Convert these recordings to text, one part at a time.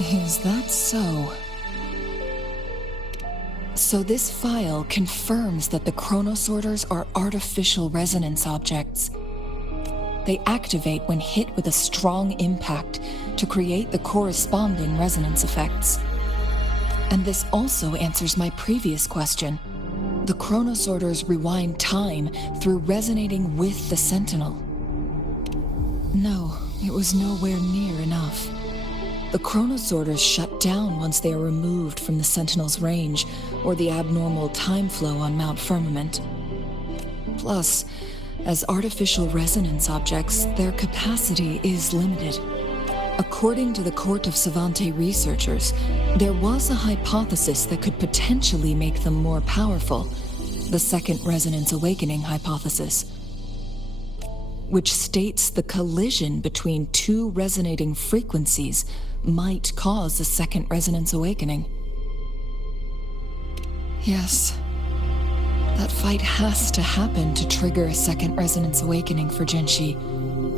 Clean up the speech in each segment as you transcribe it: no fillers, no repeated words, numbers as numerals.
Is that so? So this file confirms that the chronosorters are artificial resonance objects. They activate when hit with a strong impact to create the corresponding resonance effects. And this also answers my previous question. The chronosorters rewind time through resonating with the Sentinel. No, it was nowhere near enough. The chronosorters shut down once they are removed from the Sentinel's range or the abnormal time flow on Mount Firmament. Plus, as artificial resonance objects, their capacity is limited. According to the Court of Savante researchers, there was a hypothesis that could potentially make them more powerful, the Second Resonance Awakening hypothesis, which states the collision between two resonating frequencies might cause a Second Resonance Awakening. Yes, that fight has to happen to trigger a Second Resonance Awakening for Jinshi,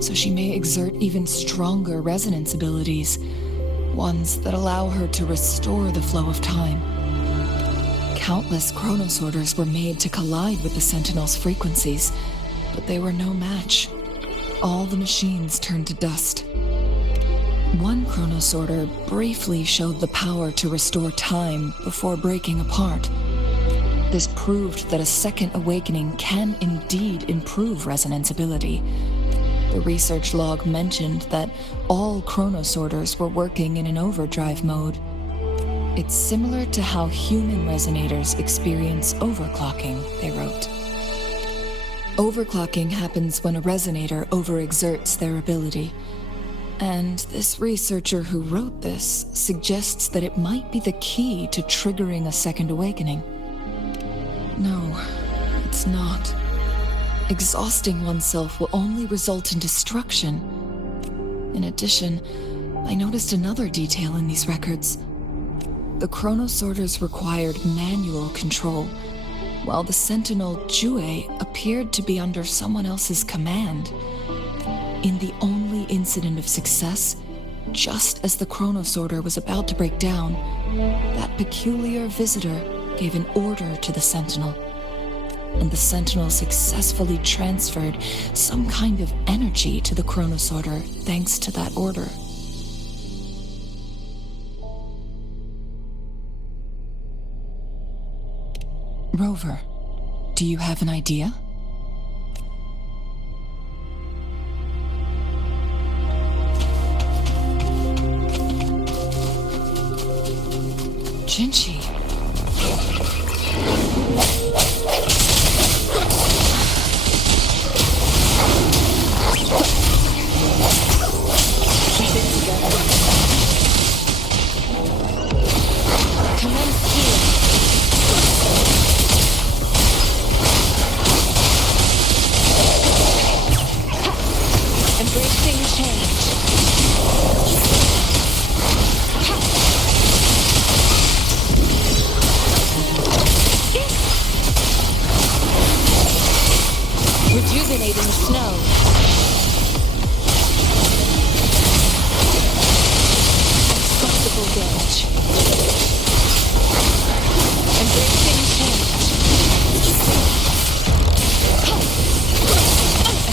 so she may exert even stronger resonance abilities, ones that allow her to restore the flow of time. Countless chronosorters were made to collide with the Sentinel's frequencies, but they were no match. All the machines turned to dust. One chronosorter briefly showed the power to restore time before breaking apart. This proved that a second awakening can indeed improve resonance ability. The research log mentioned that all chronosorters were working in an overdrive mode. It's similar to how human resonators experience overclocking, they wrote. Overclocking happens when a resonator overexerts their ability. And this researcher who wrote this suggests that it might be the key to triggering a second awakening. No, it's not. Exhausting oneself will only result in destruction. In addition, I noticed another detail in these records. The chronosorters required manual control, while the Sentinel Jue appeared to be under someone else's command. In the only incident of success, just as the chronosorter was about to break down, that peculiar visitor gave an order to the Sentinel. And the Sentinel successfully transferred some kind of energy to the chronosorter thanks to that order. Rover, do you have an idea? Jinshi. Keep it together. Commence healing. Embracing change. Rejuvenating the snow. Acceptable damage. Embracing change.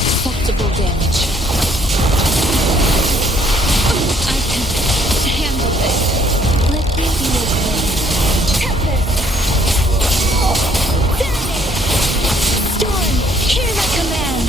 Acceptable damage. I can handle this. Let me be your queen. Tempest! Storm, hear my command!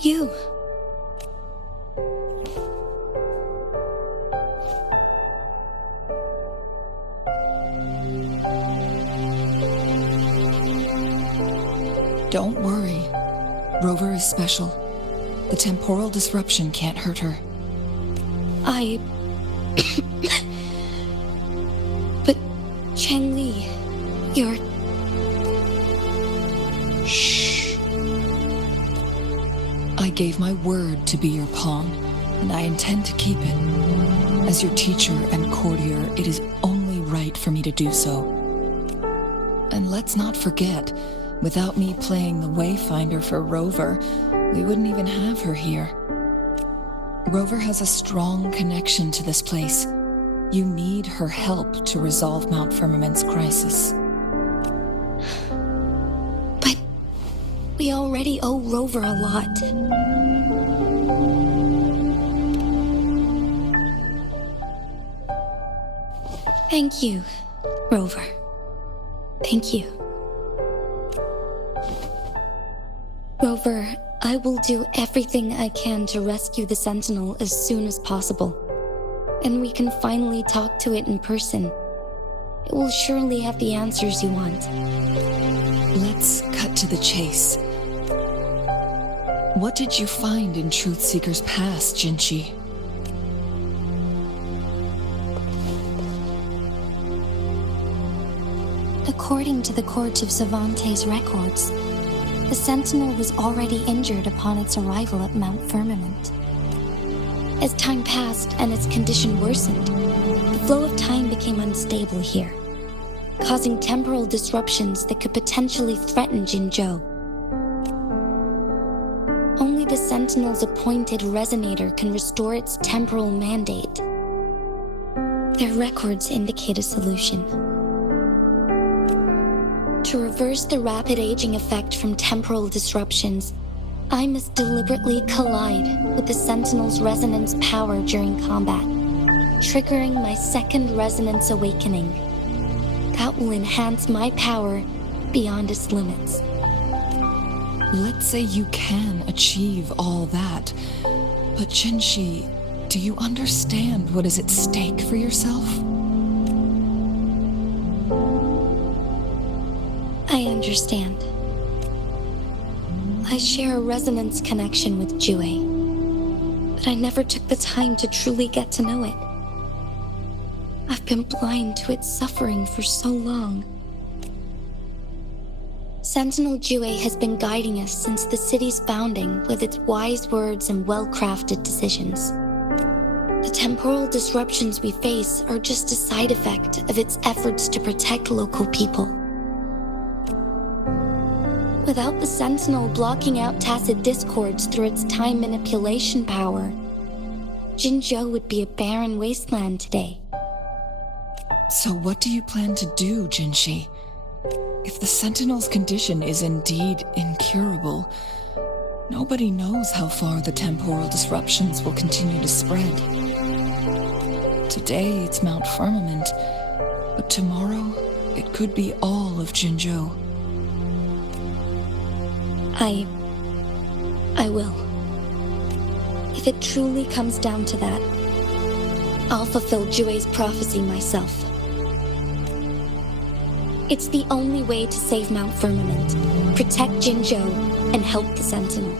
You. Don't worry. Rover is special. The temporal disruption can't hurt her. gave my word to be your pawn, and I intend to keep it. As your teacher and courtier, it is only right for me to do so. And let's not forget, without me playing the Wayfinder for Rover, we wouldn't even have her here. Rover has a strong connection to this place. You need her help to resolve Mount Firmament's crisis. But we already owe Rover a lot. Thank you, Rover. Thank you. Rover, I will do everything I can to rescue the Sentinel as soon as possible. And we can finally talk to it in person. It will surely have the answers you want. Let's cut to the chase. What did you find in Truthseeker's past, Jinchi? According to the Court of Savante's records, the Sentinel was already injured upon its arrival at Mount Firmament. As time passed and its condition worsened, the flow of time became unstable here, causing temporal disruptions that could potentially threaten Jinzhou. Only the Sentinel's appointed resonator can restore its temporal mandate. Their records indicate a solution. To reverse the rapid aging effect from temporal disruptions, I must deliberately collide with the Sentinel's resonance power during combat, triggering my second resonance awakening. That will enhance my power beyond its limits. Let's say you can achieve all that, but Jinchi, do you understand what is at stake for yourself? I understand. I share a resonance connection with Jue, but I never took the time to truly get to know it. I've been blind to its suffering for so long. Sentinel Jue has been guiding us since the city's founding with its wise words and well-crafted decisions. The temporal disruptions we face are just a side effect of its efforts to protect local people. Without the Sentinel blocking out tacit discords through its time manipulation power, Jinzhou would be a barren wasteland today. So what do you plan to do, Jinchi? If the Sentinel's condition is indeed incurable, nobody knows how far the temporal disruptions will continue to spread. Today it's Mount Firmament, but tomorrow it could be all of Jinzhou. I will. If it truly comes down to that, I'll fulfill Jue's prophecy myself. It's the only way to save Mount Firmament, protect Jinzhou, and help the Sentinel.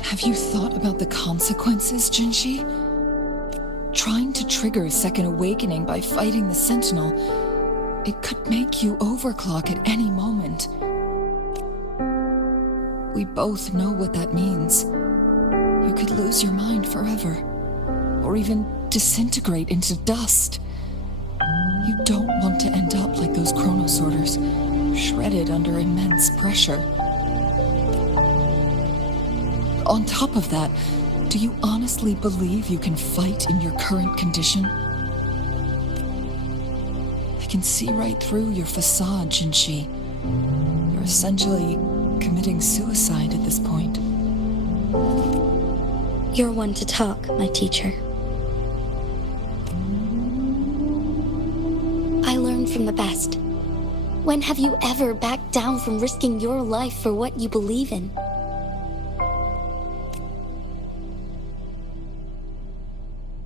Have you thought about the consequences, Jinchi? Trying to trigger a second awakening by fighting the Sentinel, it could make you overclock at any moment. We both know what that means. You could lose your mind forever, or even disintegrate into dust. You don't want to end up like those chronosorters, shredded under immense pressure. On top of that, do you honestly believe you can fight in your current condition? I can see right through your facade, Jinchi. You're essentially committing suicide at this point. You're one to talk, my teacher. I learned from the best. When have you ever backed down from risking your life for what you believe in?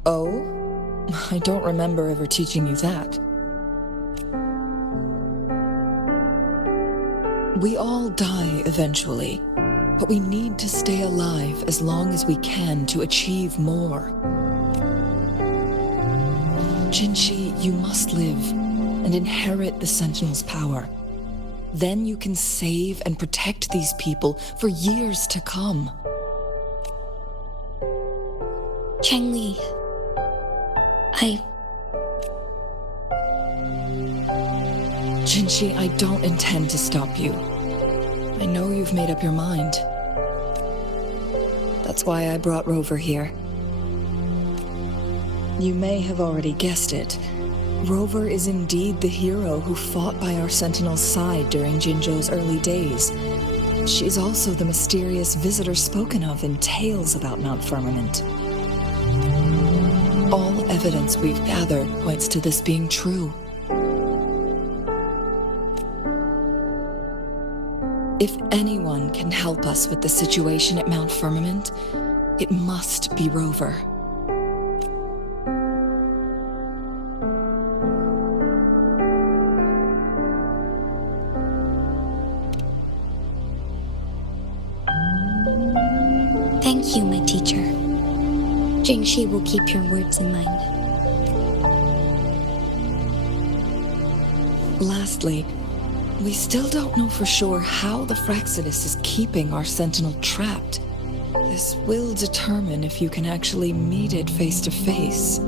Oh? I don't remember ever teaching you that. We all die eventually, but we need to stay alive as long as we can to achieve more. Jinchi, you must live and inherit the Sentinel's power. Then you can save and protect these people for years to come. Changli, Jinshi, I don't intend to stop you. I know you've made up your mind. That's why I brought Rover here. You may have already guessed it. Rover is indeed the hero who fought by our Sentinel's side during Jinzhou's early days. She's also the mysterious visitor spoken of in tales about Mount Firmament. All evidence we've gathered points to this being true. If anyone can help us with the situation at Mount Firmament, it must be Rover. thank you, my teacher. Jingxi will keep your words in mind. Lastly, we still don't know for sure how the Fraxidus is keeping our Sentinel trapped. This will determine if you can actually meet it face to face.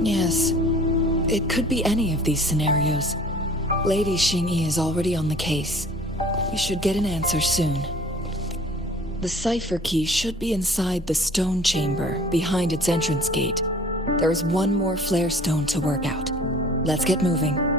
Yes, it could be any of these scenarios. Lady Xingyi is already on the case. We should get an answer soon. The cipher key should be inside the stone chamber, behind its entrance gate. There is one more flare stone to work out. Let's get moving.